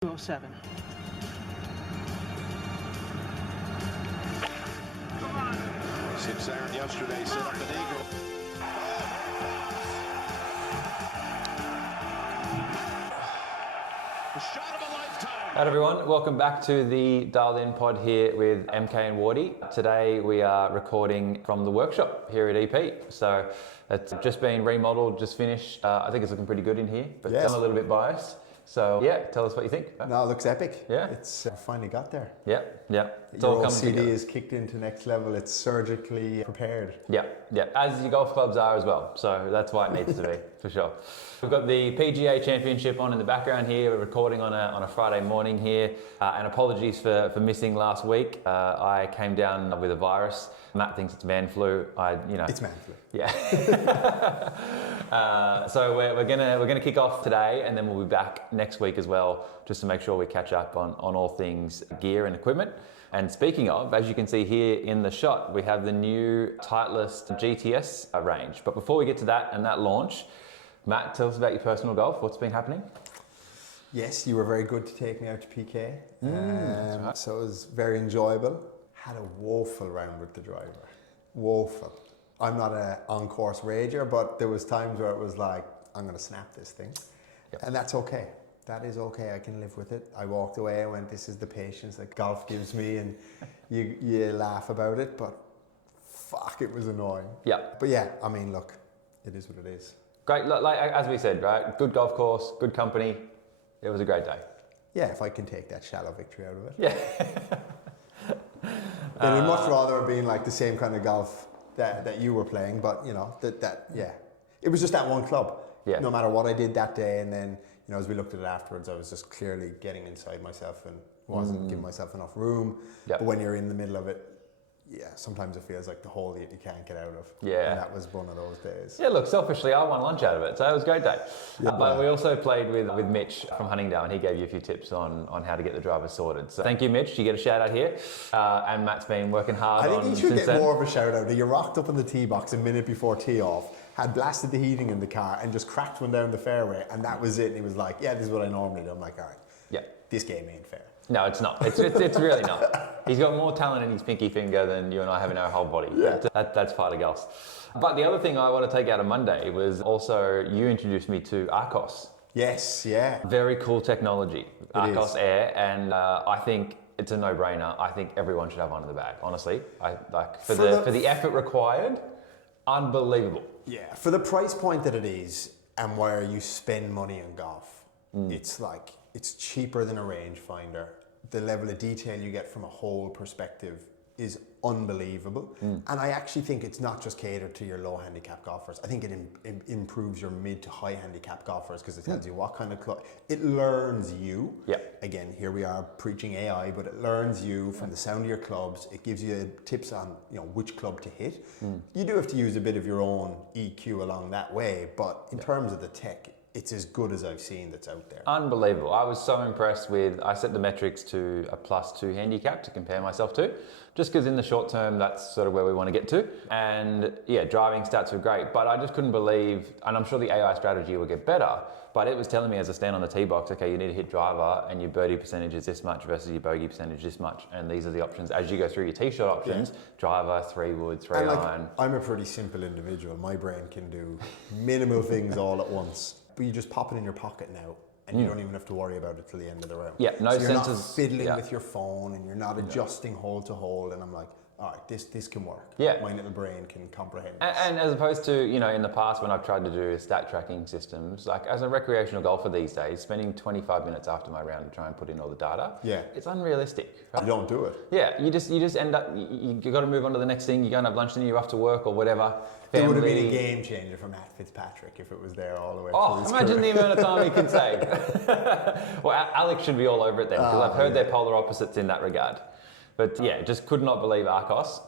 207. Since Aaron yesterday set up an eagle. A shot of a lifetime. Hi everyone, welcome back to the Dialed In pod here with MK and Wardy. Today we are recording from the workshop here at EP. So it's just been remodeled, just finished. I think it's looking pretty good in here, but Yes. I'm a little bit biased. So yeah, tell us what you think. No, it looks epic. Yeah. It's finally got there. Yeah. It's Your all old coming CD together. is kicked into next level. It's surgically prepared. Yeah, as your golf clubs are as well. So that's why it needs to be, for sure. We've got the PGA Championship on in the background here. We're recording on a Friday morning here. And apologies for missing last week. I came down with a virus. Matt thinks it's man flu. It's man flu. Yeah. So we're gonna kick off today, and then we'll be back next week as well, just to make sure we catch up on all things gear and equipment. And speaking of, as you can see here in the shot, we have the new Titleist GTS range. But before we get to that and that launch, Matt, tell us about your personal golf. What's been happening? Yes, you were very good to take me out to PK. That's right. So it was very enjoyable. Had a woeful round with the driver. Woeful. I'm not an on-course rager, but there was times where it was like, I'm going to snap this thing. Yep. And that's okay. That is okay. I can live with it. I walked away and went, this is the patience that golf gives me, and you laugh about it, but fuck, it was annoying. Yeah. But yeah, I mean, look, it is what it is. Great, like as we said, right? Good golf course, good company. It was a great day. Yeah, if I can take that shallow victory out of it. Yeah. Then I'd much rather it being like the same kind of golf that you were playing, but you know, yeah. It was just that one club. Yeah. No matter what I did that day, and then, you know, as we looked at it afterwards, I was just clearly getting inside myself and wasn't giving myself enough room. Yep. But when you're in the middle of it, yeah, sometimes it feels like the hole that you can't get out of. Yeah. And that was one of those days. Yeah, look, selfishly, I won lunch out of it, so it was a great day. Yeah. But we also played with Mitch from Huntingdale, and he gave you a few tips on how to get the drivers sorted. So thank you, Mitch. You get a shout out here. And Matt's been working hard I think on he should since get then. more of a shout out. You rocked up in the tee box a minute before tee off, had blasted the heating in the car, and just cracked one down the fairway, and that was it. And he was like, yeah, this is what I normally do. I'm like, all right, Yeah. this game ain't fair. No, it's not. It's really not. He's got more talent in his pinky finger than you and I have in our whole body. Yeah. That's part of golf. But the other thing I want to take out of Monday was also you introduced me to Arccos. Yes, yeah. Very cool technology, Arccos is. Air, and I think it's a no-brainer. I think everyone should have one in the bag. Honestly, for the effort required, unbelievable. Yeah, for the price point that it is and where you spend money on golf, it's cheaper than a rangefinder. The level of detail you get from a whole perspective is unbelievable. And I actually think it's not just catered to your low handicap golfers. I think it improves your mid to high handicap golfers because it tells you what kind of club. It learns you. Yeah. Again, here we are preaching AI, but it learns you from the sound of your clubs. It gives you tips on which club to hit. You do have to use a bit of your own EQ along that way, but in terms of the tech, it's as good as I've seen that's out there. Unbelievable. I was so impressed I set the metrics to a +2 handicap to compare myself to, just because in the short term, that's sort of where we want to get to. And yeah, driving stats were great, but I just couldn't believe, and I'm sure the AI strategy will get better, but it was telling me as I stand on the tee box, okay, you need to hit driver and your birdie percentage is this much versus your bogey percentage this much. And these are the options. As you go through your tee shot options, driver, 3-wood, 3-iron. I'm a pretty simple individual. My brain can do minimal things all at once. But you just pop it in your pocket now, and you don't even have to worry about it till the end of the round. Yeah, no so you're sensors. not fiddling with your phone, and you're not adjusting hole to hole. And I'm like, all right, this can work. Yeah. My little brain can comprehend this. And as opposed to, in the past when I've tried to do stat tracking systems, like as a recreational golfer these days, spending 25 minutes after my round to try and put in all the data, it's unrealistic. Right? You don't do it. Yeah, you just end up, you got to move on to the next thing, you're going to have lunch, then you're off to work or whatever. It would have been a game changer for Matt Fitzpatrick if it was there all the way through his imagine career. the amount of time he could save. Well, Alex should be all over it then, because I've heard they're polar opposites in that regard. But yeah, just could not believe Arccos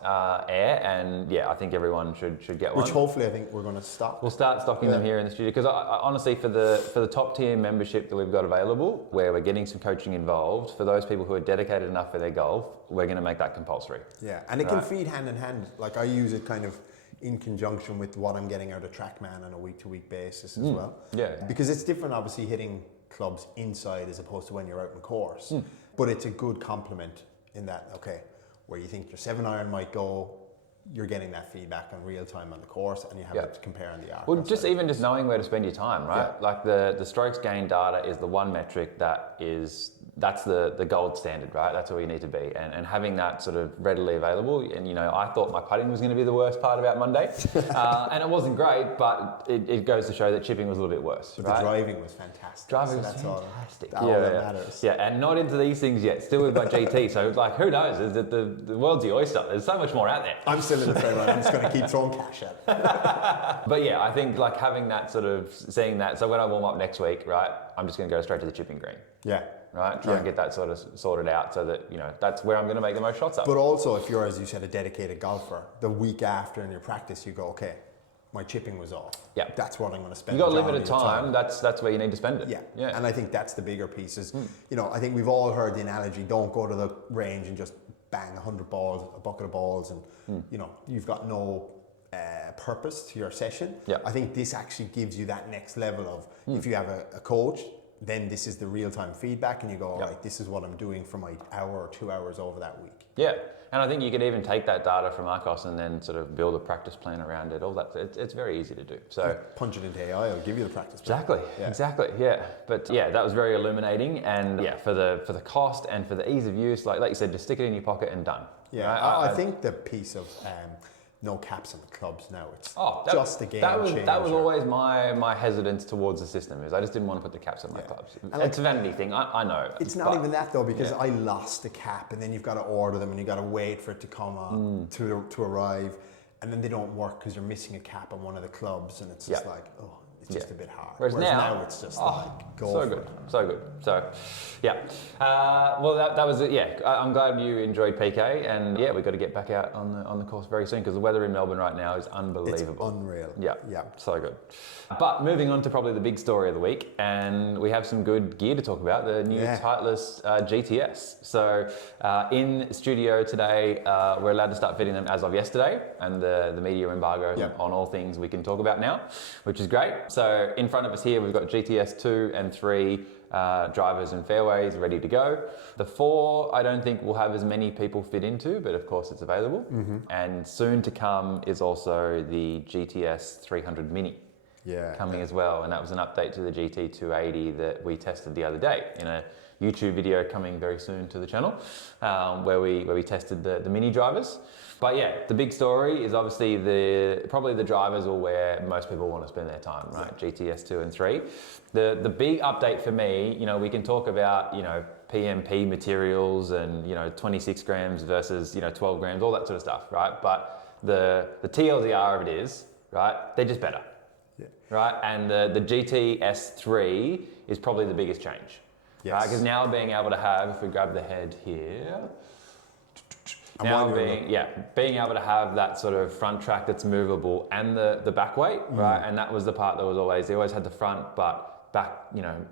Air, and yeah, I think everyone should get one. Which hopefully I think we're going to stock. We'll start stocking them here in the studio, because I honestly, for the top tier membership that we've got available, where we're getting some coaching involved, for those people who are dedicated enough for their golf, we're going to make that compulsory. Yeah, and it can feed hand in hand. Like I use it kind of in conjunction with what I'm getting out of TrackMan on a week-to-week basis as well. Yeah. Because it's different, obviously, hitting clubs inside as opposed to when you're out in course. But it's a good complement in that, okay, where you think your 7-iron might go, you're getting that feedback on real time on the course, and you have it to compare on the Arccos. Well, just even just knowing where to spend your time, right? Like the strokes gain data is the one metric that's the gold standard, right? That's where you need to be, and having that sort of readily available. And I thought my putting was going to be the worst part about Monday, and it wasn't great, but it goes to show that chipping was a little bit worse. But right? the driving was fantastic. Driving was that's fantastic. all that matters. Yeah, and not into these things yet. Still with my GT, so like who knows? The world's the oyster. There's so much more out there. I'm still in the fairway. I'm just going to keep throwing cash at it. But yeah, I think like having that sort of seeing that. So when I warm up next week, right, I'm just going to go straight to the chipping green. Yeah. Right, try and get that sort of sorted out so that that's where I'm going to make the most shots up. But also, if you're, as you said, a dedicated golfer, the week after in your practice, you go, okay, my chipping was off. Yeah, that's what I'm going to spend. You got limited time. That's where you need to spend it. Yeah. And I think that's the bigger piece. Is I think we've all heard the analogy: don't go to the range and just bang 100 balls, a bucket of balls, and you've got no purpose to your session. Yeah. I think this actually gives you that next level of if you have a coach. Then this is the real-time feedback, and you go, all right, this is what I'm doing for my hour or 2 hours over that week. Yeah, and I think you could even take that data from Arccos and then sort of build a practice plan around it. All that, it's very easy to do. So punch it into AI, it'll give you the practice plan. Exactly, yeah. But yeah, that was very illuminating, and for the cost and for the ease of use, like you said, just stick it in your pocket and done. Yeah, right? I think the piece of no caps on the clubs now. It's just a game changer. That was always my hesitance towards the system, is I just didn't want to put the caps on my clubs. And it's a vanity thing, I know. It's not even that though, because I lost the cap, and then you've got to order them, and you've got to wait for it to come on to arrive, and then they don't work because you're missing a cap on one of the clubs, and it's just like, it's just a bit hard. Whereas now it's just like, go so for good, it. so good. So, yeah. Well, that was it. Yeah, I'm glad you enjoyed PK, and yeah, we've got to get back out on the course very soon because the weather in Melbourne right now is unbelievable. It's unreal. Yeah, so good. But moving on to probably the big story of the week, and we have some good gear to talk about, the new Titleist GTS. So in studio today, we're allowed to start fitting them as of yesterday, and the media embargo on all things we can talk about now, which is great. So in front of us here, we've got GTS 2 and 3 drivers and fairways ready to go. The 4, I don't think will have as many people fit into, but of course it's available. And soon to come is also the GTS 300 Mini coming as well. And that was an update to the GT 280 that we tested the other day in a YouTube video coming very soon to the channel, where we tested the Mini drivers. But yeah, the big story is obviously probably the drivers are where most people want to spend their time, right? GTS 2 and 3. The big update for me, we can talk about, PMP materials and, 26 grams versus, 12 grams, all that sort of stuff, right? But the TLDR of it is, right, they're just better, right? And the GTS 3 is probably the biggest change. Yes. Because now being able to have, if we grab the head here, being able to have that sort of front track that's movable and the back weight, right? And that was the part that was they always had the front, but back,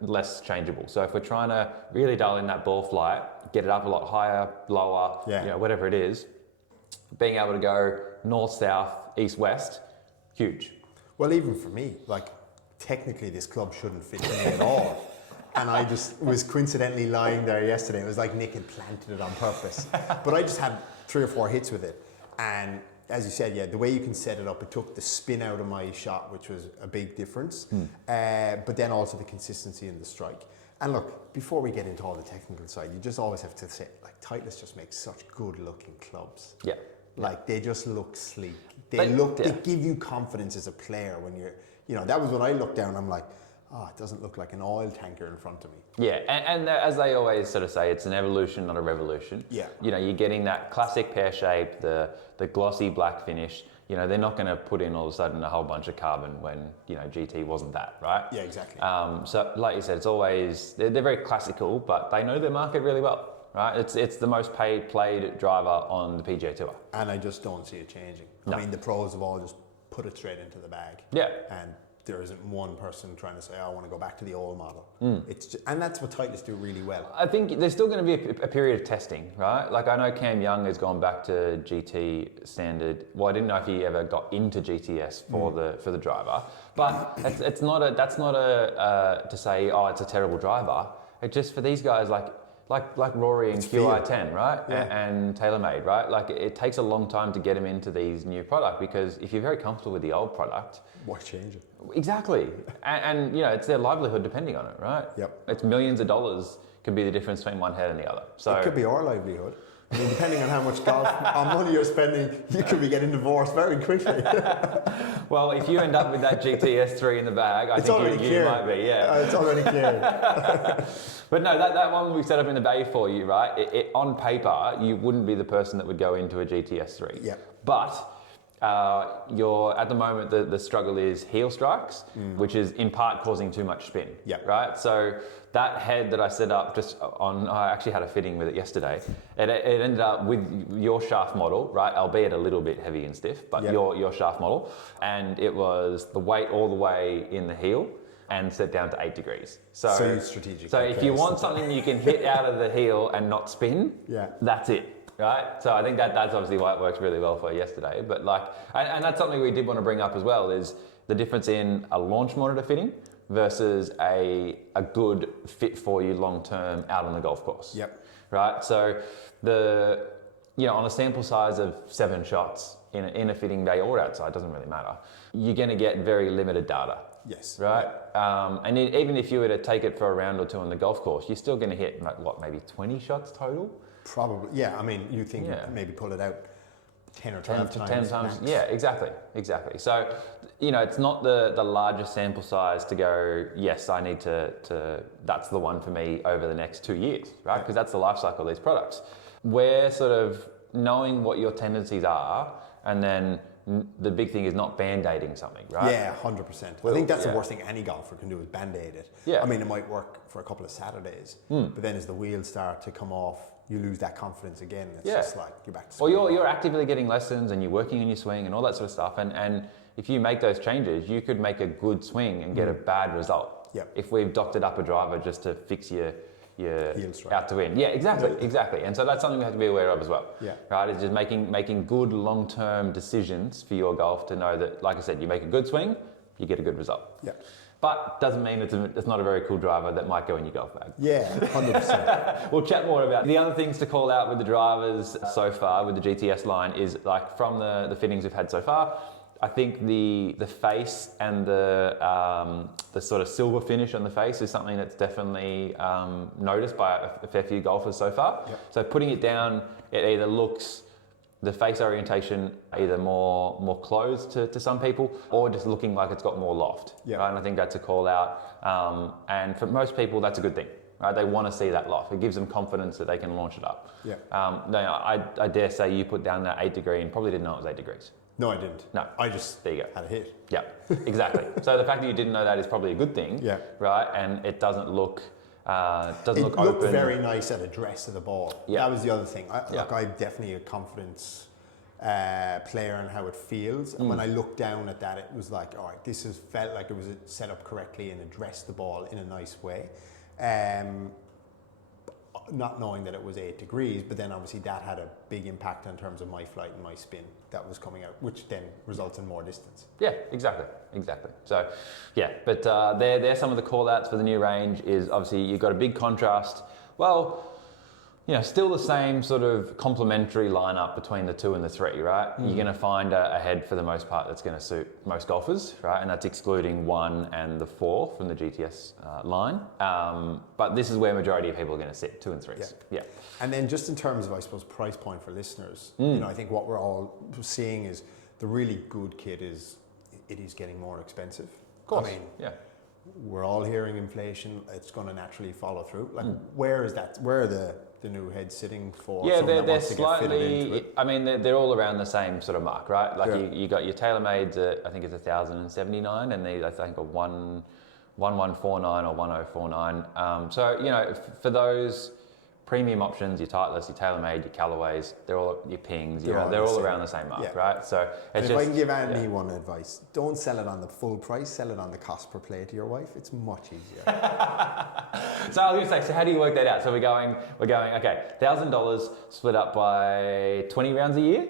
less changeable. So if we're trying to really dial in that ball flight, get it up a lot higher, lower, whatever it is, being able to go north, south, east, west, huge. Well, even for me, technically this club shouldn't fit me at all. And I just was coincidentally lying there yesterday. It was like Nick had planted it on purpose. But I just had 3 or 4 hits with it. And as you said, the way you can set it up, it took the spin out of my shot, which was a big difference. But then also the consistency in the strike. And look, before we get into all the technical side, you just always have to say, Titleist just makes such good looking clubs. Yeah. They just look sleek. They give you confidence as a player when you're, that was when I looked down, I'm like, it doesn't look like an oil tanker in front of me. Yeah, and as they always sort of say, it's an evolution, not a revolution. Yeah. You're getting that classic pear shape, the glossy black finish. They're not going to put in all of a sudden a whole bunch of carbon when, GT wasn't that, right? Yeah, exactly. So like you said, it's always, they're very classical, but they know their market really well, right? It's the most played driver on the PGA Tour. And I just don't see it changing. No. I mean, the pros have all just put it straight into the bag. Yeah. And there isn't one person trying to say, I want to go back to the old model. And that's what Titleist do really well. I think there's still going to be a period of testing, right? Like I know Cam Young has gone back to GT standard. Well, I didn't know if he ever got into GTS for the driver, but that's not to say, oh, it's a terrible driver. It's just for these guys like Rory and QI10, right? Yeah. And TaylorMade, right? Like it takes a long time to get them into these new product, because if you're very comfortable with the old product, Why change it? exactly, and you know it's their livelihood depending on it, right? Yep. It's millions of dollars could be the difference between one head and the other. So It could be our livelihood. I mean, depending on how much golf money you're spending, you could be getting divorced very quickly. well, if you end up with that GTS 3 in the bag, I think you might be, yeah. It's already cleared. But no, that one we set up in the bay for you, right? On paper, you wouldn't be the person that would go into a GTS 3. Yeah. But you're at the moment the struggle is heel strikes, which is in part causing too much spin. Yeah. Right. So that head that I set up I actually had a fitting with it yesterday. It ended up with your shaft model, right? Albeit a little bit heavy and stiff, but your shaft model, and it was the weight all the way in the heel and set down to 8 degrees. So you're strategic. So if you want something you can hit out of the heel and not spin, that's it. Right, so I think that's obviously why it works really well for yesterday. But and that's something we did want to bring up as well, is the difference in a launch monitor fitting versus a good fit for you long term out on the golf course. Yep. Right, so on a sample size of 7 shots in a fitting bay or outside, doesn't really matter. You're going to get very limited data. Yes. Right, and even if you were to take it for a round or two on the golf course, you're still going to hit maybe 20 shots total. Probably, yeah. I mean, you think maybe pull it out 10 or 12 times. 10 times, max. yeah, exactly. So, it's not the largest sample size to go, yes, I need to that's the one for me over the next 2 years, right? Because that's the life cycle of these products. We're sort of knowing what your tendencies are, and then the big thing is not band-aiding something, right? Yeah, 100%. I think that's the worst thing any golfer can do is band-aid it. Yeah. I mean, it might work for a couple of Saturdays, but then as the wheels start to come off, you lose that confidence again. It's just like you're back to Or school. you're actively getting lessons and you're working on your swing and all that sort of stuff. And if you make those changes, you could make a good swing and get a bad result. Yep. If we've doctored up a driver just to fix your heel strike. out to in. Yeah, exactly. And so that's something we have to be aware of as well. Yeah. Right? It's just making good long-term decisions for your golf to know that, like I said, you make a good swing, you get a good result. Yeah. But doesn't mean it's not a very cool driver that might go in your golf bag. Yeah, 100%. We'll chat more about it. The other things to call out with the drivers so far with the GTS line is like from the fittings we've had so far, I think the face and the sort of silver finish on the face is something that's definitely noticed by a fair few golfers so far. Yep. So putting it down, it either looks the face orientation either more closed to some people, or just looking like it's got more loft. Yeah. Right? And I think that's a call out. And for most people, that's a good thing. Right? They want to see that loft. It gives them confidence that they can launch it up. Yeah. I dare say you put down that 8 degree and probably didn't know it was 8 degrees. No, I didn't. No. I just There you go. had a hit. Yeah, exactly. So the fact that you didn't know that is probably a good thing. Yeah. Right? And it doesn't look It look looked open. very nice at address of the ball. Yeah. That was the other thing. Yeah. I'm definitely a confidence player in how it feels. And when I looked down at that, it was like, all right, felt like it was set up correctly and addressed the ball in a nice way. Not knowing that it was 8 degrees, but then obviously that had a big impact in terms of my flight and my spin that was coming out, which then results in more distance. Yeah, exactly. So, yeah, but they're some of the call-outs for the new range is obviously you've got a big contrast. Well, still the same sort of complementary lineup between the 2 and the 3, right? You're going to find a head for the most part that's going to suit most golfers, right? And that's excluding 1 and the 4 from the GTS line. But this is where majority of people are going to sit, 2 and 3s. Yeah. And then just in terms of, I suppose, price point for listeners, I think what we're all seeing is the really good kit is getting more expensive. Of course. I mean, yeah. We're all hearing inflation. It's going to naturally follow through. Like, where is that? Where are the new heads sitting for? Yeah, someone that they're wants to get fitted into slightly. it? I mean, they're all around the same sort of mark, right? Like Yeah. you got your TaylorMades at, I think it's 1,079, and these I think are 1149 or 1049. So for those premium options, your Titleist, your TaylorMade, your Callaway's, they're all your Pings, they're all the around the same mark, yeah. right? So And it's if just, I can give anyone advice, don't sell it on the full price, sell it on the cost per play to your wife. It's much easier. So I was going to say, so how do you work that out? So we're going, okay, $1,000 split up by 20 rounds a year?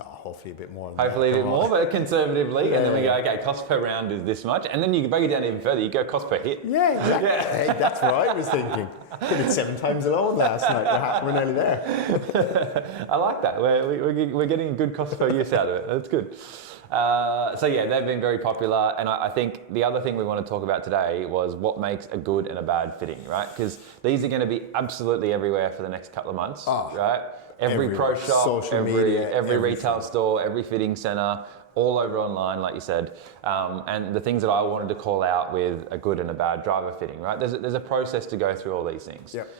Oh, hopefully a bit more. Hopefully a bit more, but conservatively, and then we go, okay, cost per round is this much, and then you break it down even further, you go cost per hit. Yeah, exactly. Yeah. Hey, that's what I was thinking. Did it 7 times alone last night. We're nearly there. I like that. We're getting a good cost per use out of it. That's good. So yeah, they've been very popular, and I think the other thing we want to talk about today was what makes a good and a bad fitting, right? Because these are going to be absolutely everywhere for the next couple of months, right? Every pro shop, social media, every retail store, every fitting center, all over online, like you said. And the things that I wanted to call out with a good and a bad driver fitting, right? There's a process to go through all these things. Yep.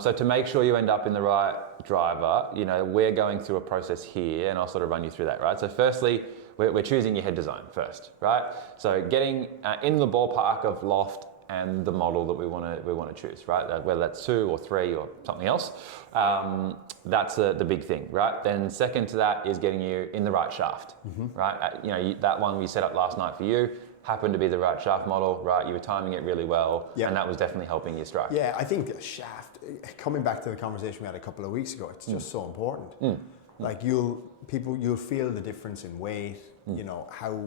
So to make sure you end up in the right driver, you know, we're going through a process here, and I'll sort of run you through that, right? So firstly, we're choosing your head design first, right? So getting in the ballpark of loft and the model that we want to choose, right? Whether that's 2 or 3 or something else, that's the big thing, right? Then second to that is getting you in the right shaft, right? You know, that one we set up last night for you happened to be the right shaft model, right? You were timing it really well, and that was definitely helping you strike. Yeah, I think the shaft, coming back to the conversation we had a couple of weeks ago, it's just so important. Like you'll feel the difference in weight, you know, how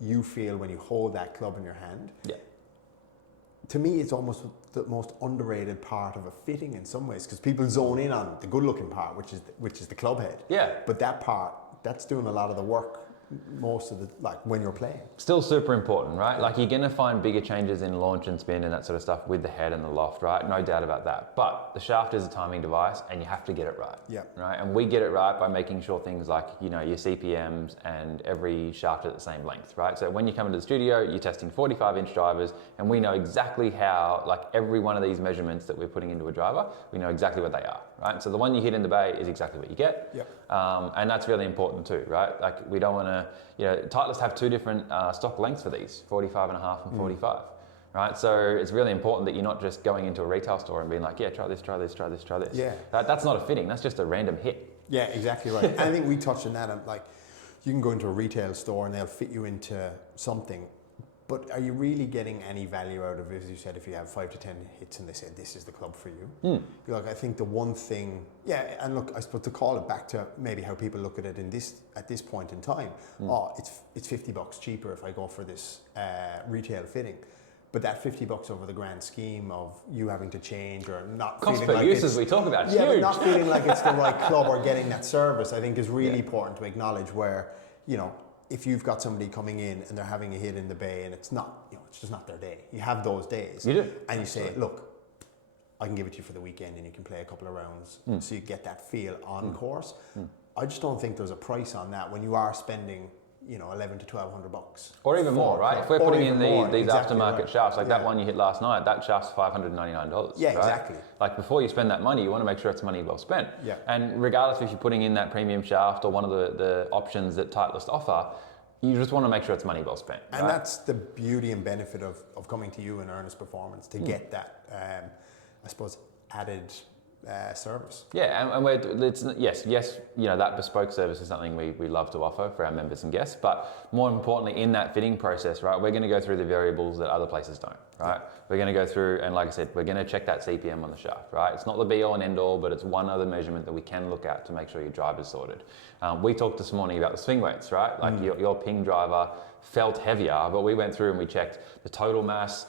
you feel when you hold that club in your hand. Yeah. To me, it's almost the most underrated part of a fitting in some ways, because people zone in on the good-looking part, which is the club head. Yeah. But that part, that's doing a lot of the work most of the, like when you're playing. Still super important, right? Like you're gonna find bigger changes in launch and spin and that sort of stuff with the head and the loft, right? No doubt about that. But the shaft is a timing device and you have to get it right. Yeah. Right? And we get it right by making sure things like, you know, your CPMs and every shaft at the same length, right? So when you come into the studio, you're testing 45-inch drivers, and we know exactly how, like every one of these measurements that we're putting into a driver, we know exactly what they are, right? So the one you hit in the bay is exactly what you get. Yep. And that's really important too, right? Like we don't want to, you know, Titleist have 2 different stock lengths for these, 45.5 and 45, right? So it's really important that you're not just going into a retail store and being like, yeah, try this, try this, try this, try this. Yeah. That's not a fitting, that's just a random hit. Yeah, exactly right. And I think we touched on that, like you can go into a retail store and they'll fit you into something, but are you really getting any value out of it? As you said, if you have 5 to 10 hits and they say this is the club for you, you're like, I think the one thing, yeah, and look, I suppose to call it back to maybe how people look at it at this point in time. Oh, it's $50 cheaper if I go for this retail fitting, but that $50 over the grand scheme of you having to change or not cost feeling per like use, as we talk about, yeah, huge. but not feeling like it's the right club or getting that service, I think is really important to acknowledge. Where, you know, if you've got somebody coming in and they're having a hit in the bay and it's not, you know, it's just not their day. You have those days. You do. And you say, look, I can give it to you for the weekend and you can play a couple of rounds so you get that feel on course. I just don't think there's a price on that when you are spending, you know, $1,100 to $1,200. Or even more, right? If we're putting in these exactly aftermarket right. shafts, like that one you hit last night, that shaft's $599. Yeah, right? exactly. Like before you spend that money, you want to make sure it's money well spent. Yeah. And regardless if you're putting in that premium shaft or one of the options that Titleist offer, you just want to make sure it's money well spent. And that's the beauty and benefit of coming to you and Ernest Performance to get that, I suppose, added service. Yeah, and yes, you know, that bespoke service is something we love to offer for our members and guests, but more importantly in that fitting process, right, we're going to go through the variables that other places don't, right? Yeah. We're going to go through, and like I said, we're going to check that CPM on the shaft, right? It's not the be all and end all, but it's one other measurement that we can look at to make sure your drive is sorted. We talked this morning about the swing weights, right? Like your ping driver felt heavier, but we went through and we checked the total mass,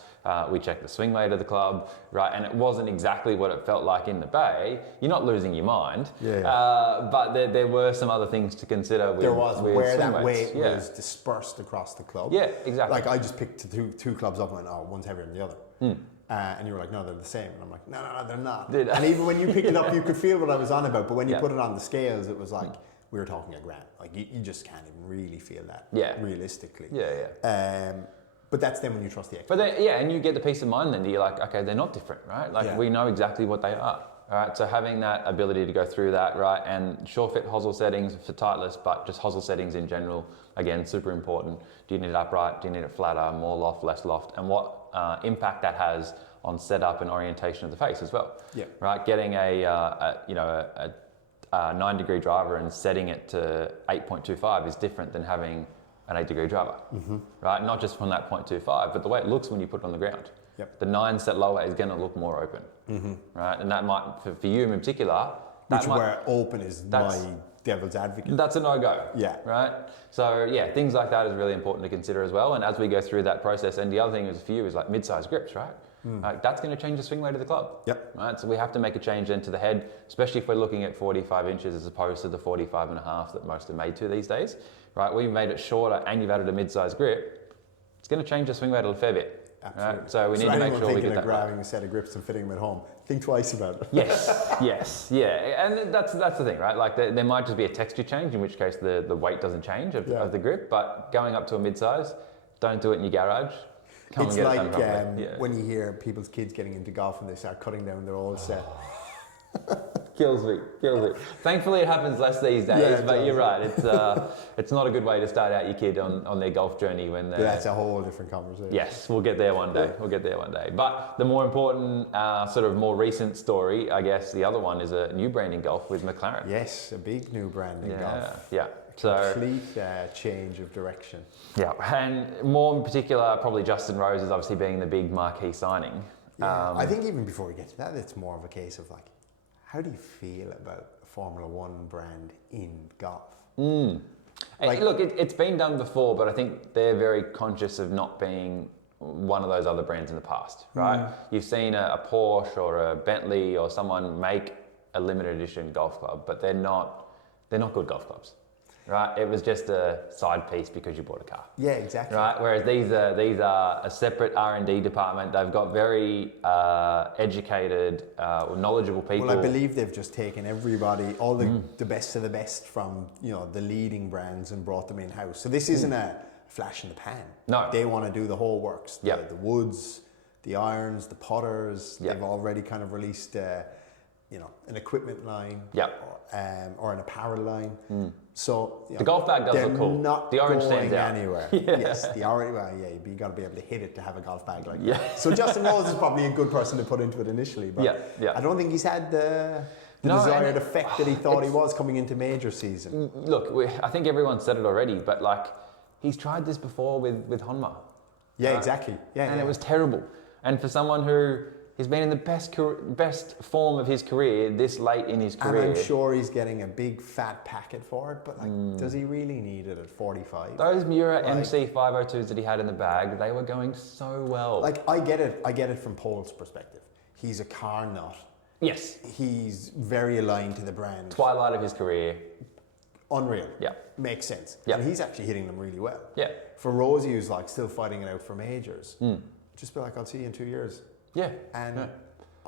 we checked the swing weight of the club, right? And it wasn't exactly what it felt like in the bay. You're not losing your mind, but there were some other things to consider. With, there was with where swing that weights. weight was dispersed across the club. Yeah, exactly. Like I just picked two clubs up and went, oh, one's heavier than the other. And you were like, no, they're the same. And I'm like, no, they're not. And even when you pick it up, you could feel what I was on about. But when you put it on the scales, it was like, we were talking a gram. Like you just can't even really feel that realistically. But that's then when you trust the expert. But and you get the peace of mind then that you're like, okay, they're not different, right? Like we know exactly what they are. All right, so having that ability to go through that, right, and sure fit hosel settings for Titleist, but just hosel settings in general, again, super important. Do you need it upright? Do you need it flatter? More loft, less loft? And what impact that has on setup and orientation of the face as well. Yeah. Right. Getting a 9-degree driver and setting it to 8.25 is different than having an 8-degree driver. Right. Not just from that 0.25, but the way it looks when you put it on the ground. Yep. The 9 set lower is going to look more open. Right. And that might, for you in particular, where open is my devil's advocate. That's a no-go. Yeah. Right? So yeah, things like that is really important to consider as well. And as we go through that process, and the other thing is for you is like mid-size grips, right? That's going to change the swing weight of the club. Yep. Right? So we have to make a change then to the head, especially if we're looking at 45 inches as opposed to the 45 and a half that most are made to these days. Right? We've made it shorter and you've added a mid-size grip. It's going to change the swing weight a fair bit. Absolutely. Right? So we need to make sure we get that grabbing right. a set of grips and fitting them at home, think twice about it. Yes, yeah, and that's the thing, right? Like there might just be a texture change, in which case the weight doesn't change of the grip, but going up to a mid-size, don't do it in your garage. It's like when you hear people's kids getting into golf and they start cutting down their old set. Kills me. Thankfully, it happens less these days, but you're right. It's not a good way to start out your kid on their golf journey when they're... That's a whole different conversation. Yes, we'll get there one day. But the more important, sort of more recent story, I guess, the other one is a new brand in golf with McLaren. Yes, a big new brand in golf. Yeah. So complete change of direction. Yeah, and more in particular, probably Justin Rose is obviously being the big marquee signing. Yeah, I think even before we get to that, it's more of a case of like, how do you feel about a Formula One brand in golf? Like, look, it's been done before, but I think they're very conscious of not being one of those other brands in the past, right? You've seen a Porsche or a Bentley or someone make a limited edition golf club, but they're not good golf clubs. Right, it was just a side piece because you bought a car. Yeah, exactly. Right, whereas these are a separate R&D department. They've got very educated, knowledgeable people. Well, I believe they've just taken everybody, all the best of the best from the leading brands and brought them in house. So this isn't a flash in the pan. No, they want to do the whole works. The woods, the irons, the putters. Yep. They've already kind of released, an equipment line. Or an apparel line. So the golf bag does look cool. Not the orange going stands out anywhere. Yes, the orange. Well, you got to be able to hit it to have a golf bag like that. So So Justin Rose is probably a good person to put into it initially, but I don't think he's had the desired effect that he thought he was coming into major season. Look, I think everyone said it already, but like he's tried this before with Honma. Yeah, exactly. Yeah, and it was terrible. And for someone who he's been in the best form of his career this late in his career. And I'm sure he's getting a big fat packet for it, but does he really need it at 45? Those Mura MC 502s that he had in the bag, they were going so well. Like, I get it from Paul's perspective. He's a car nut. Yes. He's very aligned to the brand. Twilight of his career. Unreal. Yeah. Makes sense. Yeah. And he's actually hitting them really well. Yeah. For Rosie, who's like still fighting it out for majors, just be like, I'll see you in 2 years. Yeah. And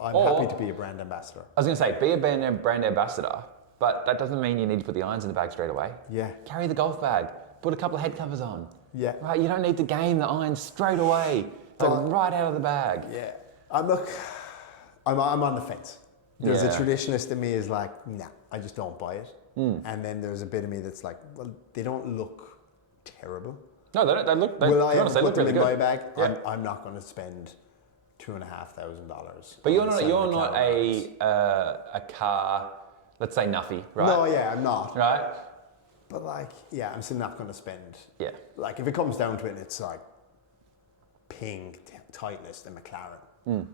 I'm happy to be a brand ambassador. I was going to say, be a brand ambassador, but that doesn't mean you need to put the irons in the bag straight away. Yeah. Carry the golf bag. Put a couple of head covers on. Yeah. Right, you don't need to game the irons straight away. Right out of the bag. Yeah. I'm on the fence. There's a traditionalist in me is like, nah, I just don't buy it. And then there's a bit of me that's like, well, they don't look terrible. No, they don't. They look. Will I ever put them really in good. my bag? Yeah. I'm not going to spend $2,500. But you're not a car, let's say Nuffy, right? No, yeah, I'm not. Right? But I'm still not going to spend. Yeah. Like if it comes down to it, it's like Ping, Titleist, and McLaren.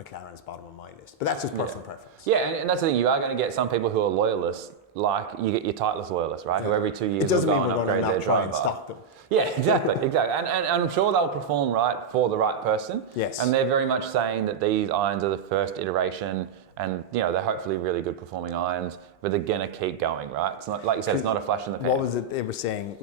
McLaren's bottom of my list, but that's just personal preference. Yeah, and that's the thing. You are going to get some people who are loyalists, like you get your Titleist loyalists, right? Who every 2 years it doesn't will mean go we're and going to upgrade not their try driver. and stock them. Yeah, exactly. And I'm sure they'll perform right for the right person. Yes. And they're very much saying that these irons are the first iteration, and they're hopefully really good performing irons, but they're gonna keep going, right? It's not like you said, it's not a flash in the pan. What was it they were saying?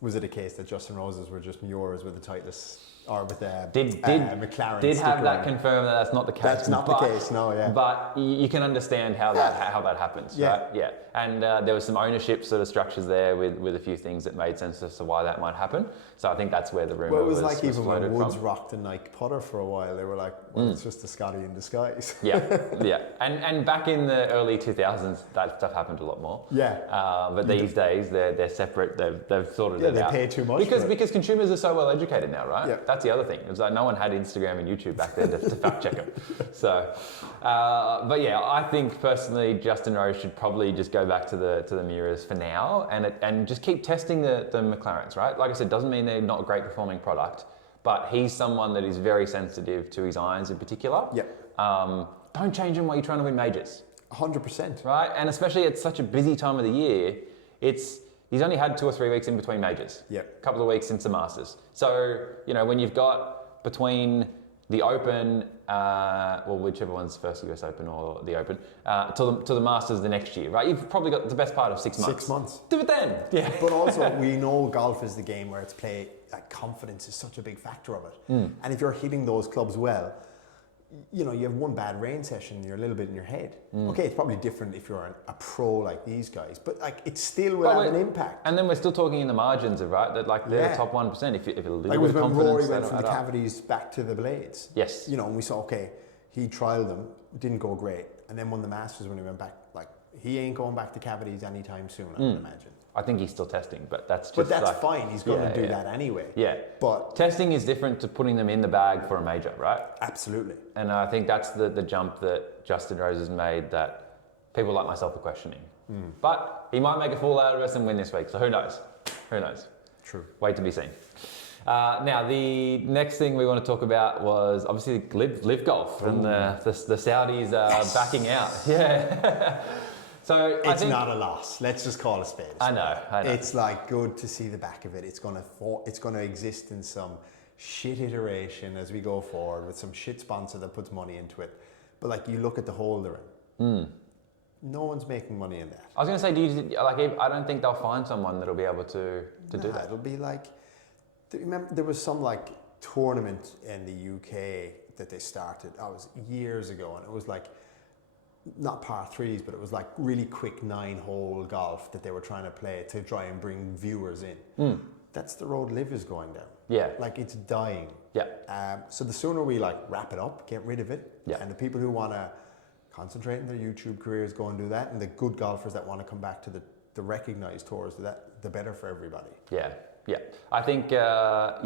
Was it a case that Justin Roses were just Muras with the Titleist? Or with McLaren. Did have that confirmed that that's not the case. That's not the case, no, yeah. But you can understand how that happens, right? Yeah. And there was some ownership sort of structures there with a few things that made sense as to why that might happen. So I think that's where the rumor was. Well, it was like was even when Woods from. rocked the Nike putter for a while, they were like, well, it's just a Scotty in disguise. Yeah. And back in the early 2000s, that stuff happened a lot more. Yeah. But these days, they're separate. They've sorted it out. They pay too much because consumers are so well educated now, right? Yeah. that's the other thing. It was like no one had Instagram and YouTube back then to fact check it. So, but yeah, I think personally Justin Rose should probably just go back to the Miras for now and just keep testing the McLarens, right? Like I said, doesn't mean they're not a great performing product, but he's someone that is very sensitive to his irons in particular. Yep. Don't change them while you're trying to win majors. 100%. Right? And especially at such a busy time of the year, he's only had 2 or 3 weeks in between majors. Yep. A couple of weeks since the Masters. So, when you've got between the Open, whichever one's first, US Open or the Open, to the Masters the next year, right? You've probably got the best part of 6 months. 6 months. Do it then. Yeah. But also, we know golf is the game where it's play, like confidence is such a big factor of it. And if you're hitting those clubs well, you have one bad rain session, you're a little bit in your head. Okay, it's probably different if you're a pro like these guys, but like it still will have an impact. And then we're still talking in the margins of, right, that like they're the top 1%. If a little like bit of when confidence, Rory went from the cavities back to the blades. Yes. And we saw, okay, he trialed them, didn't go great, and then won the Masters when he went back. Like he ain't going back to cavities anytime soon, I would imagine. I think he's still testing, but that's just fine. He's going to do that anyway. Yeah. But testing is different to putting them in the bag for a major, right? Absolutely. And I think that's the jump that Justin Rose has made that people like myself are questioning. But he might make a fool out of us and win this week, so who knows? Who knows? True. Wait to be seen. Now, the next thing we want to talk about was obviously Live Golf, and the Saudis backing out. Yeah. So it's not a loss. Let's just call it a spade. I know. It's like good to see the back of it. It's gonna exist in some shit iteration as we go forward with some shit sponsor that puts money into it. But like you look at the hole they're in. No one's making money in that. I was gonna say, I don't think they'll find someone that'll be able to do that. It'll be like, remember there was some like tournament in the UK that they started. That was years ago, and it was like, not par threes, but it was like really quick 9-hole golf that they were trying to play to try and bring viewers in. That's the road Live is going down. Yeah. Like it's dying. Yeah. So the sooner we like wrap it up, get rid of it, yeah. and the people who want to concentrate on their YouTube careers go and do that, and the good golfers that want to come back to the recognized tours, the better for everybody. Yeah. Yeah. I think, they're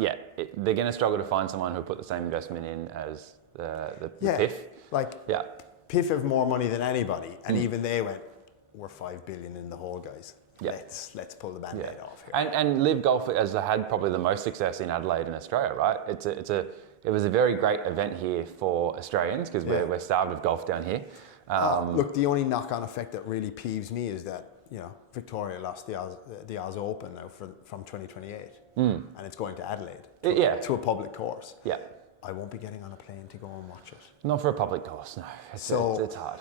going to struggle to find someone who'll put the same investment in as the PIF. PIF have more money than anybody, and even they went, we're 5 billion in the hole, guys. Yeah. Let's pull the band-aid off here. And Live Golf has had probably the most success in Adelaide and Australia, right? It was a very great event here for Australians because we're starved of golf down here. Look, the only knock-on effect that really peeves me is that Victoria lost the Oz Open now from 2028, and it's going to Adelaide to a public course. Yeah. I won't be getting on a plane to go and watch it. Not for a public course, no. It's hard.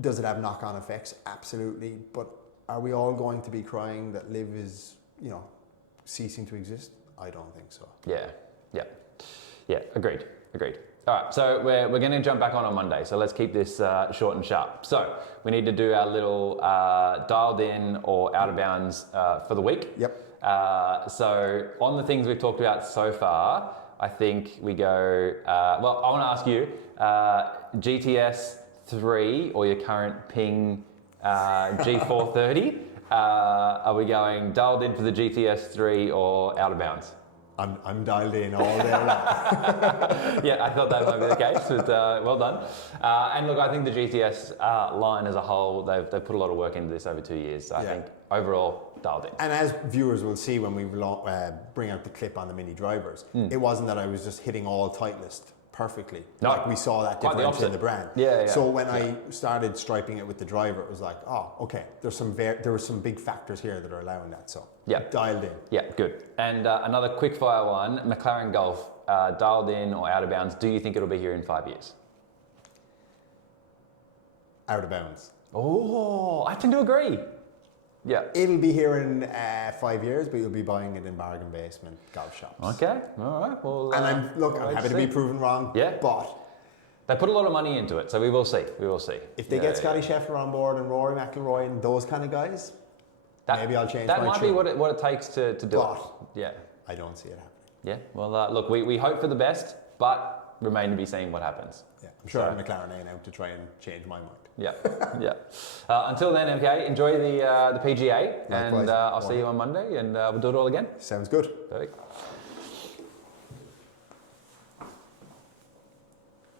Does it have knock-on effects? Absolutely. But are we all going to be crying that Live is, ceasing to exist? I don't think so. Yeah. Agreed. All right, so we're going to jump back on Monday. So let's keep this short and sharp. So we need to do our little dialed in or out of bounds for the week. Yep. So on the things we've talked about so far, I think we go, I want to ask you, GTS 3 or your current Ping G430, are we going dialed in for the GTS 3 or out of bounds? I'm dialed in all day long. Yeah, I thought that might be the case, but well done. And look, I think the GTS line as a whole, they've put a lot of work into this over 2 years. So I think overall, dialed in. And as viewers will see when we bring out the clip on the mini drivers, it wasn't that I was just hitting all Titleist perfectly. No. Like we saw that difference in the brand. Yeah. So when I started striping it with the driver, it was like, oh, okay, there were some big factors here that are allowing that. So dialed in. Yeah, good. And another quick fire one, McLaren Golf, dialed in or out of bounds, do you think it'll be here in 5 years? Out of bounds. Oh, I tend to agree. Yeah. It'll be here in 5 years, but you'll be buying it in bargain basement golf shops. Okay, all right. Well, and I'm happy to be proven wrong. Yeah. But they put a lot of money into it, so we will see. If they get Scotty Scheffler on board and Rory McIlroy and those kind of guys, maybe I'll change my tune. That might be what it takes to do it. Yeah. I don't see it happening. Yeah. Well, look, we hope for the best, but remain to be seen what happens. Yeah. I'm sure McLaren ain't out to try and change my mind. Yeah. Until then, MK, enjoy the PGA, and I'll see you on Monday, and we'll do it all again. Sounds good. Perfect.